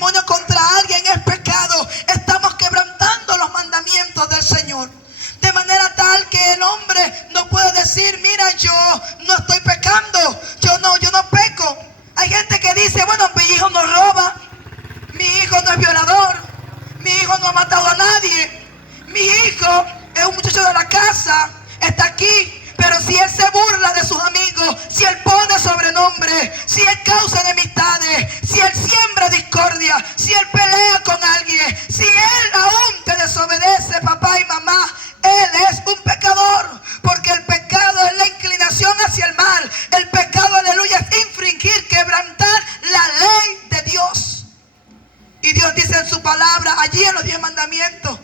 testimonio contra alguien es pecado, estamos quebrantando los mandamientos del Señor. De manera tal que el hombre no puede decir, mira, yo no estoy pecando, yo no peco. Hay gente que dice, bueno, mi hijo no roba, mi hijo no es violador, mi hijo no ha matado a nadie, mi hijo es un muchacho de la casa, está aquí. Pero si él se burla de sus amigos, si él pone sobrenombre, si él causa enemistades, si él siembra discordia, si él pelea con alguien, si él aún te desobedece, papá y mamá, él es un pecador. Porque el pecado es la inclinación hacia el mal. El pecado, aleluya, es infringir, quebrantar la ley de Dios. Y Dios dice en su palabra, allí en los 10 mandamientos,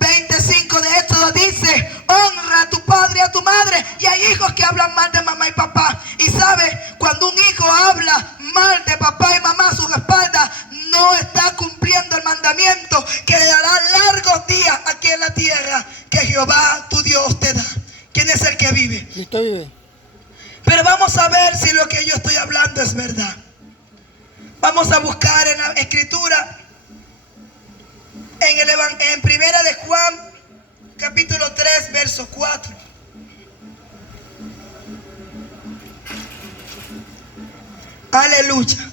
25 de Éxodo dice, honra a tu padre y a tu madre. Y hay hijos que hablan mal de mamá y papá. Y sabe, cuando un hijo habla mal de papá y mamá a sus espaldas, no está cumpliendo el mandamiento que le dará largos días aquí en la tierra que Jehová tu Dios te da. ¿Quién es el que vive? Cristo vive. Pero vamos a ver si lo que yo estoy hablando es verdad. Vamos a buscar en la escritura, en primera de Juan, capítulo 3, verso 4. Aleluya.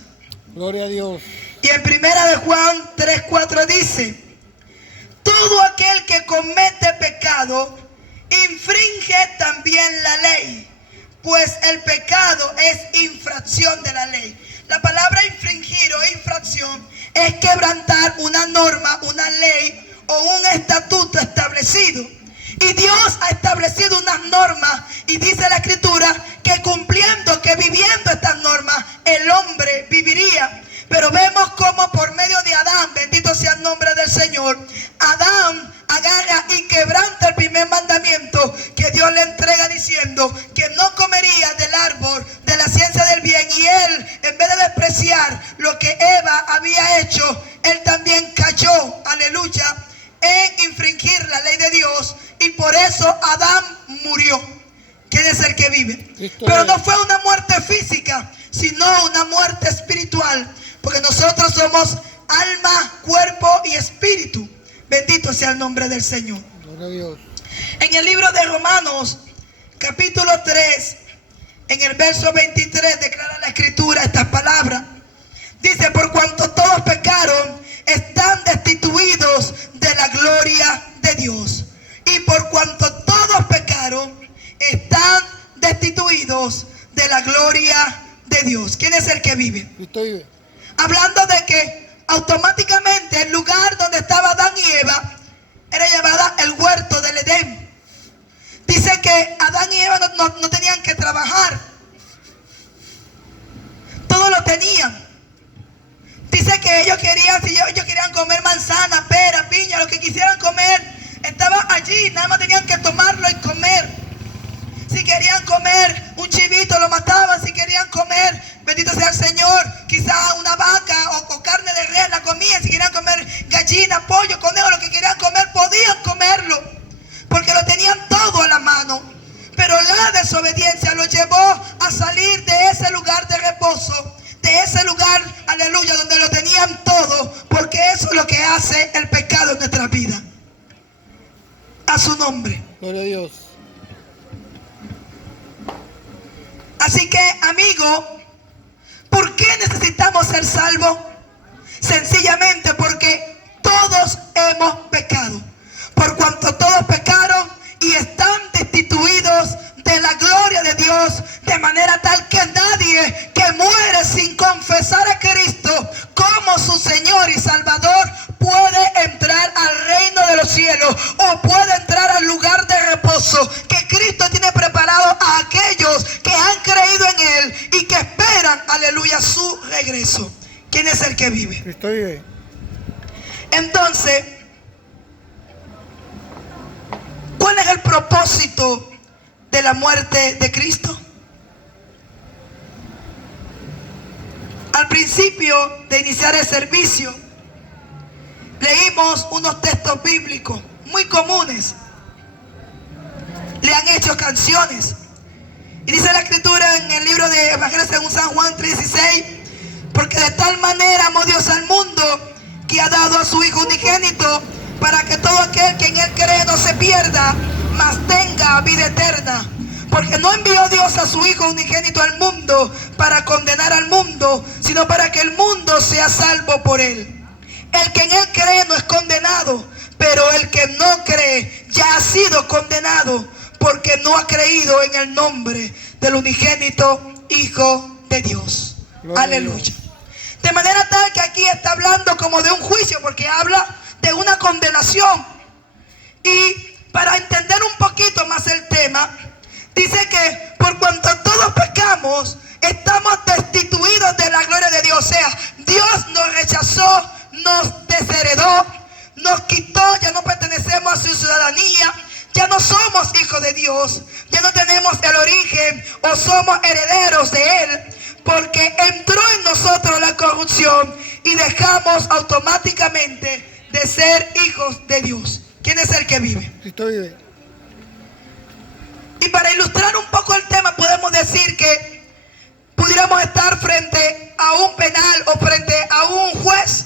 Gloria a Dios. Y en primera de Juan 3, 4 dice, todo aquel que comete pecado infringe también la ley, pues el pecado es infracción de la ley. La palabra infringir o infracción es quebrantar una norma, una ley o un estatuto establecido. Y Dios ha establecido unas normas y dice la escritura que cumpliendo, que viviendo estas normas, el hombre viviría. Pero vemos cómo por medio de Adán, bendito sea el nombre del Señor, Adán agarra y quebranta el primer mandamiento que Dios le entrega diciendo que no comería del árbol de la ciencia del bien. Y él, en vez de despreciar lo que Eva había hecho, él también cayó, aleluya, en infringir la ley de Dios. Y por eso Adán murió. ¿Quién es el que vive? Pero no fue una muerte física, sino una muerte espiritual. Porque nosotros somos alma, cuerpo y espíritu. Bendito sea el nombre del Señor. Gloria a Dios. En el libro de Romanos, capítulo 3, en el verso 23, declara la escritura estas palabras. Dice, por cuanto todos pecaron, están destituidos de la gloria de Dios. Y por cuanto todos pecaron, están destituidos de la gloria de Dios. ¿Quién es el que vive? Cristo vive. Hablando de que automáticamente el lugar donde estaba Adán y Eva era llamada el huerto del Edén. Dice que Adán y Eva no tenían que trabajar. Todo lo tenían. Dice que ellos querían comer manzana, pera, piña, lo que quisieran comer. Estaba allí, nada más tenían que tomarlo y comer. Si querían comer un chivito, lo mataban. Si querían comer, bendito sea el Señor, quizá una vaca o carne de res, la comían. Si querían comer gallina, pollo, conejo, lo que querían comer, podían comerlo, porque lo tenían todo a la mano. Pero la desobediencia lo llevó a salir de ese lugar de reposo, de ese lugar, aleluya, donde lo tenían todo, porque eso es lo que hace el pecado en nuestra vida. A su nombre. Gloria a Dios. Así que, amigo, ¿por qué necesitamos ser salvos? Sencillamente porque todos hemos pecado. Por cuanto todos pecaron y están destituidos de la gloria de Dios, de manera tal que nadie que muere sin confesar a Cristo como su Señor y Salvador puede entrar al reino de los cielos o puede entrar al lugar de reposo que Cristo tiene preparado a aquellos que han creído en Él y que esperan, aleluya, su regreso. ¿Quién es el que vive? Cristo vive. Entonces, ¿cuál es el propósito de la muerte de Cristo? Al principio de iniciar el servicio, leímos unos textos bíblicos muy comunes. Le han hecho canciones. Y dice la escritura en el libro de Evangelio según San Juan 3:16, porque de tal manera amó Dios al mundo a su Hijo unigénito para que todo aquel que en Él cree no se pierda, mas tenga vida eterna. Porque no envió Dios a su Hijo unigénito al mundo para condenar al mundo, sino para que el mundo sea salvo por Él. El que en Él cree no es condenado, pero el que no cree ya ha sido condenado, porque no ha creído en el nombre del unigénito Hijo de Dios. Gloria Aleluya. De manera tal que aquí está hablando como de un juicio, porque habla de una condenación. Y para entender un poquito más el tema, dice que por cuanto todos pecamos, estamos destituidos de la gloria de Dios. O sea, Dios nos rechazó, nos desheredó, nos quitó, ya no pertenecemos a su ciudadanía, ya no somos hijos de Dios, ya no tenemos el origen o somos herederos de Él, porque entró en nosotros la corrupción y dejamos automáticamente de ser hijos de Dios. ¿Quién es el que vive? Cristo vive. Y para ilustrar un poco el tema, podemos decir que pudiéramos estar frente a un penal o frente a un juez.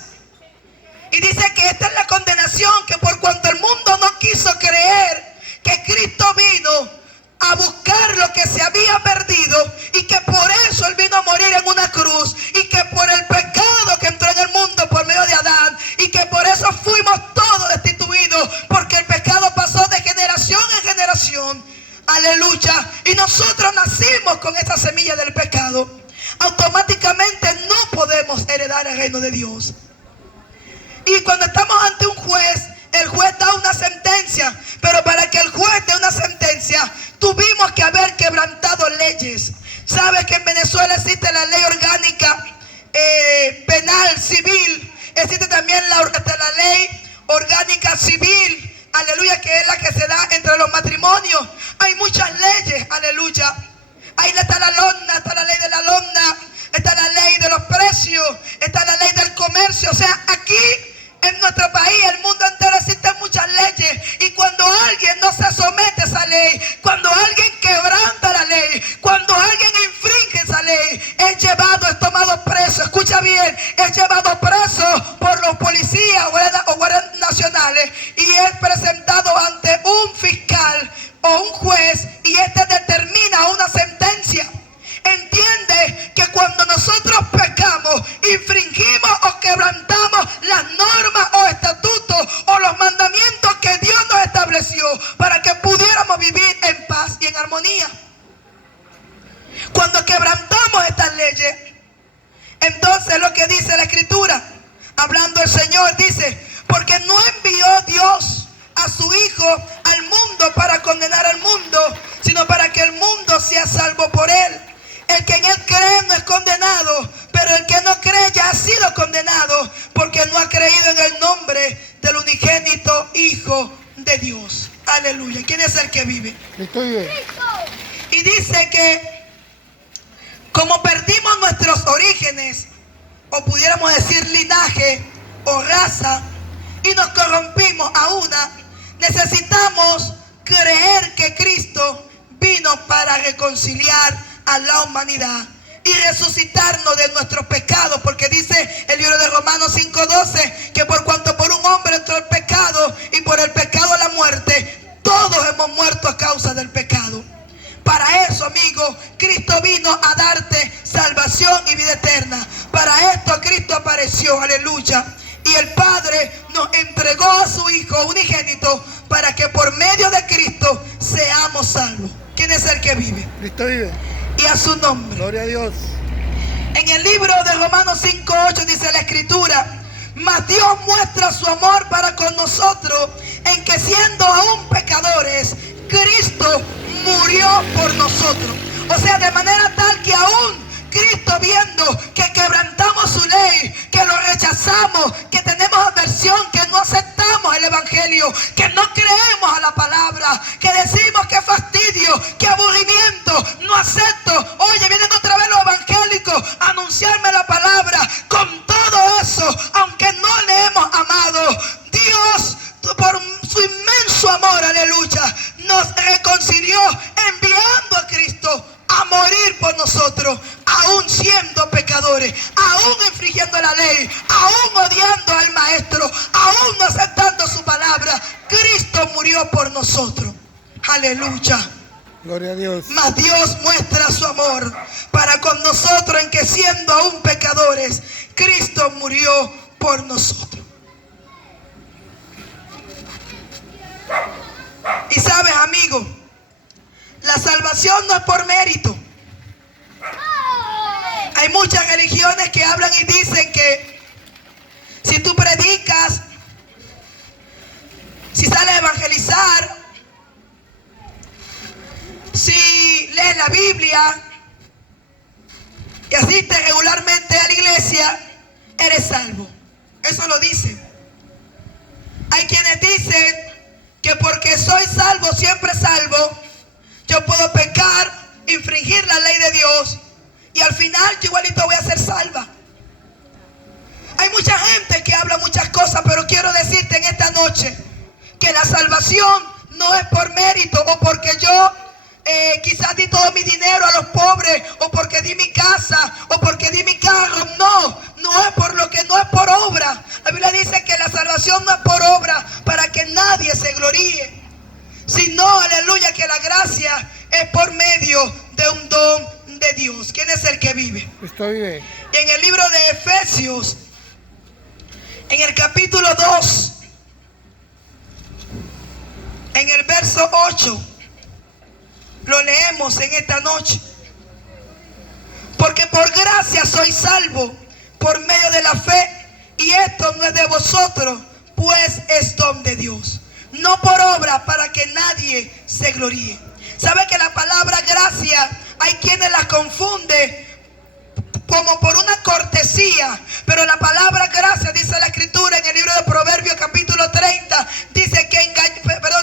Y dice que esta es la condenación, que por cuanto el mundo no quiso creer que Cristo vino a buscar lo que se había perdido, y que por eso Él vino a morir en una cruz, y que por el pecado que entró en el mundo por medio de Adán, y que por eso fuimos todos destituidos, porque el pecado pasó de generación en generación. Aleluya. Y nosotros nacimos con esta semilla del pecado. Automáticamente no podemos heredar el reino de Dios. Y cuando estamos ante un juez, el juez da una sentencia, pero para que el juez dé una sentencia, tuvimos que haber quebrantado leyes. ¿Sabes que en Venezuela existe la ley orgánica penal civil? Existe también la ley orgánica civil, aleluya, que es la que se da entre los matrimonios. Hay muchas leyes, aleluya. Ahí está la lona, está la ley de la lona, está la ley de los precios, está la ley del comercio. O sea, aquí en nuestro país, el mundo entero, existen muchas leyes. Y cuando alguien no se somete a esa ley, cuando alguien quebranta la ley, cuando alguien infringe esa ley, es llevado, es tomado preso. Escucha bien, es llevado preso por los policías o guardias nacionales, y es presentado ante un fiscal o un juez, y este determina una sentencia. Entiende que cuando nosotros pecamos, infringimos o quebrantamos las normas o estatutos o los mandamientos que Dios nos estableció para que pudiéramos vivir en paz y en armonía. Cuando quebrantamos estas leyes, entonces lo que dice la Escritura, hablando el Señor, dice: porque no envió Dios a su Hijo al mundo para condenar al mundo, sino para que el mundo sea salvo por Él. El que en Él cree no es condenado, pero el que no cree ya ha sido condenado, porque no ha creído en el nombre del unigénito Hijo de Dios. Aleluya. ¿Quién es el que vive? Cristo vive. Y dice que como perdimos nuestros orígenes, o pudiéramos decir linaje o raza, y nos corrompimos a una, necesitamos creer que Cristo vino para reconciliar a la humanidad y resucitarnos de nuestros pecados, porque dice el libro de Romanos 5:12 que por cuanto por un hombre entró el pecado, y por el pecado la muerte, todos hemos muerto a causa del pecado. Para eso, amigo, Cristo vino a darte salvación y vida eterna. Para esto Cristo apareció, aleluya. Y el Padre nos entregó a su Hijo unigénito para que por medio de Cristo seamos salvos. ¿Quién es el que vive? Cristo vive. Y a su nombre. Gloria a Dios. En el libro de Romanos 5:8 dice la Escritura: mas Dios muestra su amor para con nosotros, en que siendo aún pecadores, Cristo murió por nosotros. O sea, de manera tal que aún Cristo, viendo que quebrantamos su ley, que lo rechazamos, que tenemos aversión, que no aceptamos el evangelio, que no creemos a la palabra, que decimos que fastidio, que aburrimiento, no acepto. Oye, vienen otra vez los evangélicos a anunciarme la palabra. Con todo eso, aunque no le hemos amado, Dios, por su inmenso amor, aleluya, nos reconcilió enviando a Cristo a morir por nosotros, aún siendo pecadores, aún infringiendo la ley, aún odiando al Maestro. nosotros, aún no aceptando su palabra, Cristo murió por nosotros. Aleluya. Gloria a Dios. Mas Dios muestra su amor para con nosotros en que siendo aún pecadores, Cristo murió por nosotros. Y sabes, amigo, la salvación no es por mérito. Hay muchas religiones que hablan y dicen que si tú predicas, si sales a evangelizar, si lees la Biblia y asistes regularmente a la iglesia, eres salvo. Eso lo dicen. Hay quienes dicen que porque soy salvo, siempre salvo, yo puedo pecar, infringir la ley de Dios y al final yo igualito voy a ser salva. Hay mucha gente que habla muchas cosas, pero quiero decirte en esta noche que la salvación no es por mérito o porque yo quizás di todo mi dinero a los pobres, o porque di mi casa, o porque di mi carro. No es por lo que no es por obra. La Biblia dice que la salvación no es por obra para que nadie se gloríe, sino, aleluya, que la gracia es por medio de un don de Dios. ¿Quién es el que vive? Cristo vive. Y en el libro de Efesios, en el capítulo 2, en el verso 8, lo leemos en esta noche. Porque por gracia sois salvo por medio de la fe, y esto no es de vosotros, pues es don de Dios, no por obra para que nadie se gloríe. ¿Sabe que la palabra gracia hay quienes la confunden como por una cortesía? Pero la palabra gracia, dice la escritura en el libro de Proverbios capítulo 30, dice que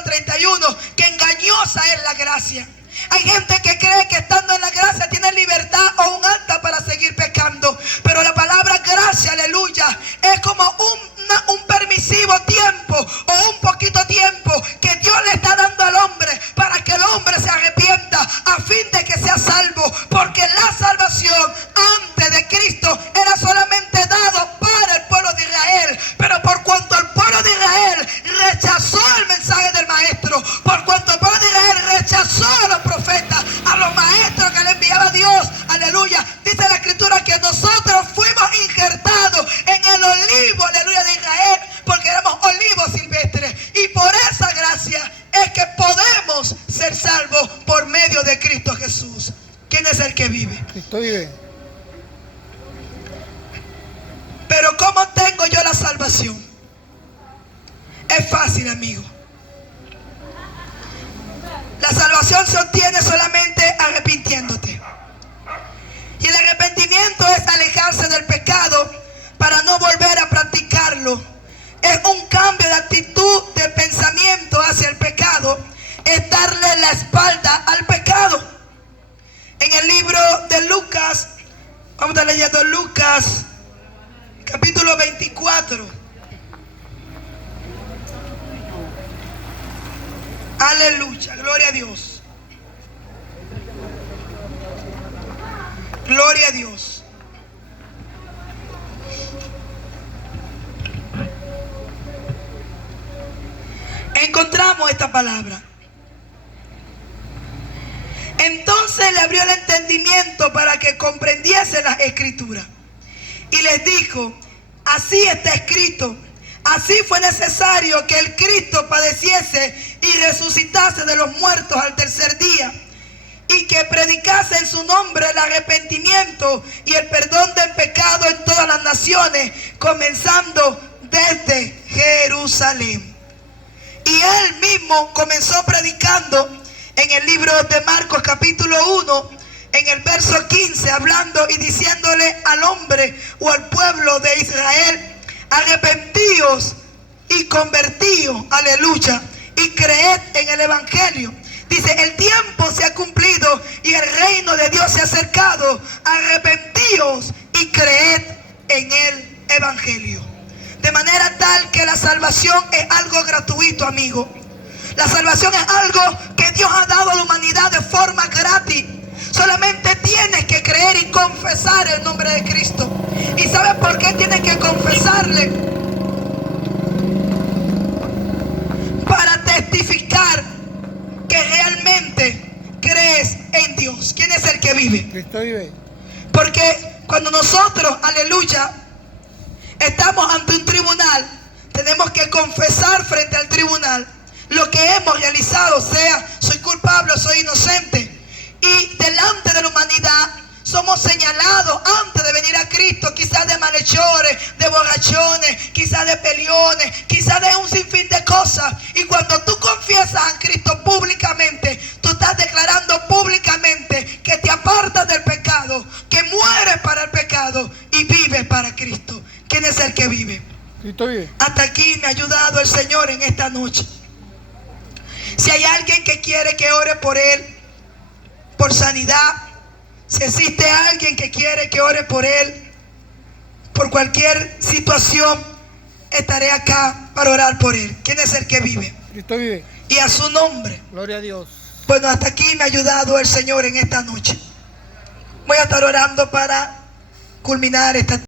31, que engañosa es la gracia. Hay gente que cree que estando en la gracia tiene libertad o un alta para seguir pecando. Pero la palabra gracia, aleluya, es como un permisivo tiempo o un poquito tiempo que Dios le está dando al hombre para que el hombre se arrepienta a fin de que sea salvo. Porque la salvación antes de Cristo era solamente dado para el pueblo de Israel. Pero por cuanto el pueblo de Israel rechazó el mensaje del maestro, por cuanto el pueblo de Israel rechazó a los profetas, a los maestros que le enviaba Dios, aleluya, dice la escritura que nosotros fuimos injertados en el olivo, aleluya, de Israel, porque éramos olivos silvestres, y por esa gracia es que podemos ser salvos por medio de Cristo Jesús. ¿Quién es el que vive? Cristo vive. Pero ¿cómo tengo yo la salvación? Es fácil, amigo. La salvación se obtiene solamente arrepintiéndote. Y el arrepentimiento es alejarse del pecado para no volver a practicarlo. Es un cambio de actitud, de pensamiento hacia el pecado. Es darle la espalda al pecado. En el libro de Lucas, vamos a estar leyendo Lucas, capítulo 24. Aleluya, gloria a Dios. Gloria a Dios. Encontramos esta palabra. Entonces le abrió el entendimiento para que comprendiese las escrituras. Y les dijo: así está escrito. Así fue necesario que el Cristo padeciese y resucitase de los muertos al tercer día, y que predicase en su nombre el arrepentimiento y el perdón del pecado en todas las naciones, comenzando desde Jerusalén. Y él mismo comenzó predicando en el libro de Marcos capítulo 1, en el verso 15, hablando y diciéndole al hombre o al pueblo de Israel: arrepentíos y convertíos, aleluya, y creed en el evangelio. Dice: el tiempo se ha cumplido y el reino de Dios se ha acercado. Arrepentíos y creed en el evangelio. De manera tal que la salvación es algo gratuito, amigo. La salvación es algo que Dios ha dado a la humanidad de forma gratis. Solamente tienes que creer y confesar el nombre de Cristo. ¿Y sabes por qué tienes que confesarle? vive. Cristo vive. Porque cuando nosotros, aleluya, estamos ante un tribunal, tenemos que confesar frente al tribunal lo que hemos realizado, sea soy culpable o soy inocente. Y delante de la humanidad somos señalados antes de venir a Cristo, quizás de malhechores, de borrachones, quizás de peleones, quizás de un sinfín de cosas. Y cuando tú confiesas a Cristo públicamente, tú estás declarando públicamente que te apartas del pecado, que mueres para el pecado y vives para Cristo. ¿Quién es el que vive? Cristo vive. Hasta aquí me ha ayudado el Señor en esta noche. Si hay alguien que quiere que ore por él, por sanidad, si existe alguien que quiere que ore por él, por cualquier situación, estaré acá para orar por él. ¿Quién es el que vive? Cristo vive. Y a su nombre. Gloria a Dios. Bueno, hasta aquí me ha ayudado el Señor en esta noche. Voy a estar orando para culminar esta